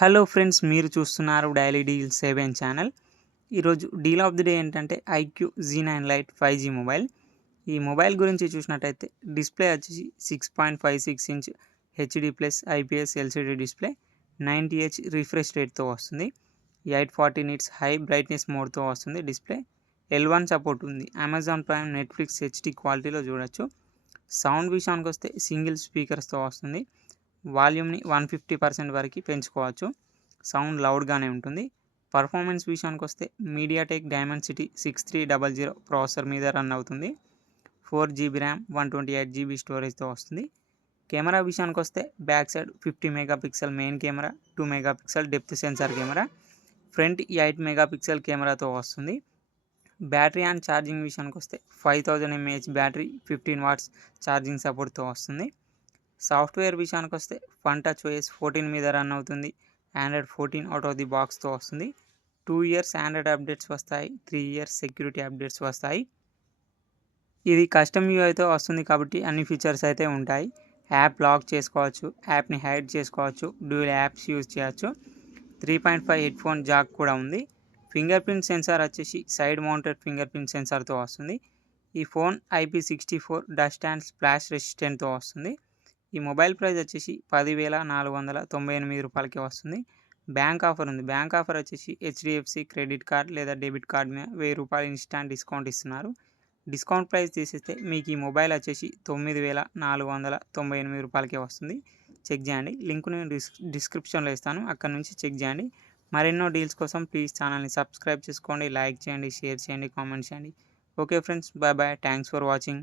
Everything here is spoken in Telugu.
హలో ఫ్రెండ్స్, మీరు చూస్తున్నారు డైలీ డీల్ 7 ఛానల్. ఈరోజు డీల్ ఆఫ్ ది డే ఏంటంటే ఐక్యూ Z9 లైట్ 5G మొబైల్. ఈ మొబైల్ గురించి చూసినట్టయితే డిస్ప్లే వచ్చేసి 6.56 inch HD plus IPS LCD display, 90Hz refresh రేట్తో వస్తుంది. 840 నిట్స్ హై బ్రైట్నెస్ మోడ్తో వస్తుంది. డిస్ప్లే L1 సపోర్ట్ ఉంది. అమెజాన్ ప్రైమ్, నెట్ఫ్లిక్స్ హెచ్డి క్వాలిటీలో చూడొచ్చు. సౌండ్ విషయానికి వస్తే సింగిల్ స్పీకర్స్తో వస్తుంది. వాల్యూమ్ని 150% వరకు పెంచుకోవచ్చు. సౌండ్ లౌడ్గానే ఉంటుంది. పర్ఫార్మెన్స్ విషయానికి వస్తే మీడియాటెక్ డైమెన్సిటీ 6300 ప్రాసెసర్ మీద రన్ అవుతుంది. 4GB ర్యామ్, 128GB స్టోరేజ్తో వస్తుంది. కెమెరా విషయానికి వస్తే back side 50 megapixel main camera, 2 megapixel depth censor camera, front 8 megapixel కెమెరాతో వస్తుంది. బ్యాటరీ అండ్ ఛార్జింగ్ విషయానికి వస్తే 5000 mAh బ్యాటరీ, 15 వాట్స్ ఛార్జింగ్ సపోర్ట్తో వస్తుంది. సాఫ్ట్వేర్ విషయానికి వస్తే ఫన్ టచ్ OS 14 మీద రన్ అవుతుంది. ఆండ్రాయిడ్ 14 అవుట్ ఆఫ్ ది బాక్స్తో వస్తుంది. 2 ఇయర్స్ ఆండ్రాయిడ్ అప్డేట్స్ వస్తాయి. 3 ఇయర్స్ సెక్యూరిటీ అప్డేట్స్ వస్తాయి. ఇది కస్టమ్ యూఐతో వస్తుంది కాబట్టి అన్ని ఫీచర్స్ అయితే ఉంటాయి. యాప్ లాక్ చేసుకోవచ్చు, యాప్ని హైడ్ చేసుకోవచ్చు, డ్యూయల్ యాప్స్ యూజ్ చేయొచ్చు. 3.5 హెడ్ ఫోన్ జాక్ కూడా ఉంది. ఫింగర్ ప్రింట్ సెన్సార్ వచ్చేసి సైడ్ మౌంటెడ్ ఫింగర్ ప్రింట్ సెన్సార్తో వస్తుంది. ఈ phone IP64 dust and splash రెసిస్టెంట్తో వస్తుంది. ఈ మొబైల్ ప్రైస్ వచ్చేసి 10,498 రూపాయలకి వస్తుంది. బ్యాంక్ ఆఫర్ ఉంది. బ్యాంక్ ఆఫర్ వచ్చేసి HDFC క్రెడిట్ కార్డ్ లేదా డెబిట్ కార్డ్ మీద 1000 రూపాయలు ఇన్స్టాంట్ డిస్కౌంట్ ఇస్తున్నారు. డిస్కౌంట్ ప్రైస్ తీసేస్తే మీకు ఈ మొబైల్ వచ్చేసి 9,498 రూపాయలకే వస్తుంది. చెక్ చేయండి. లింక్ నేను డిస్క్రిప్షన్లో ఇస్తాను, అక్కడ నుంచి చెక్ చేయండి. మరెన్నో డీల్స్ కోసం ప్లీజ్ ఛానల్ని సబ్స్క్రైబ్ చేసుకోండి, లైక్ చేయండి, షేర్ చేయండి, కామెంట్ చేయండి. Okay friends, bye bye. Thanks for watching.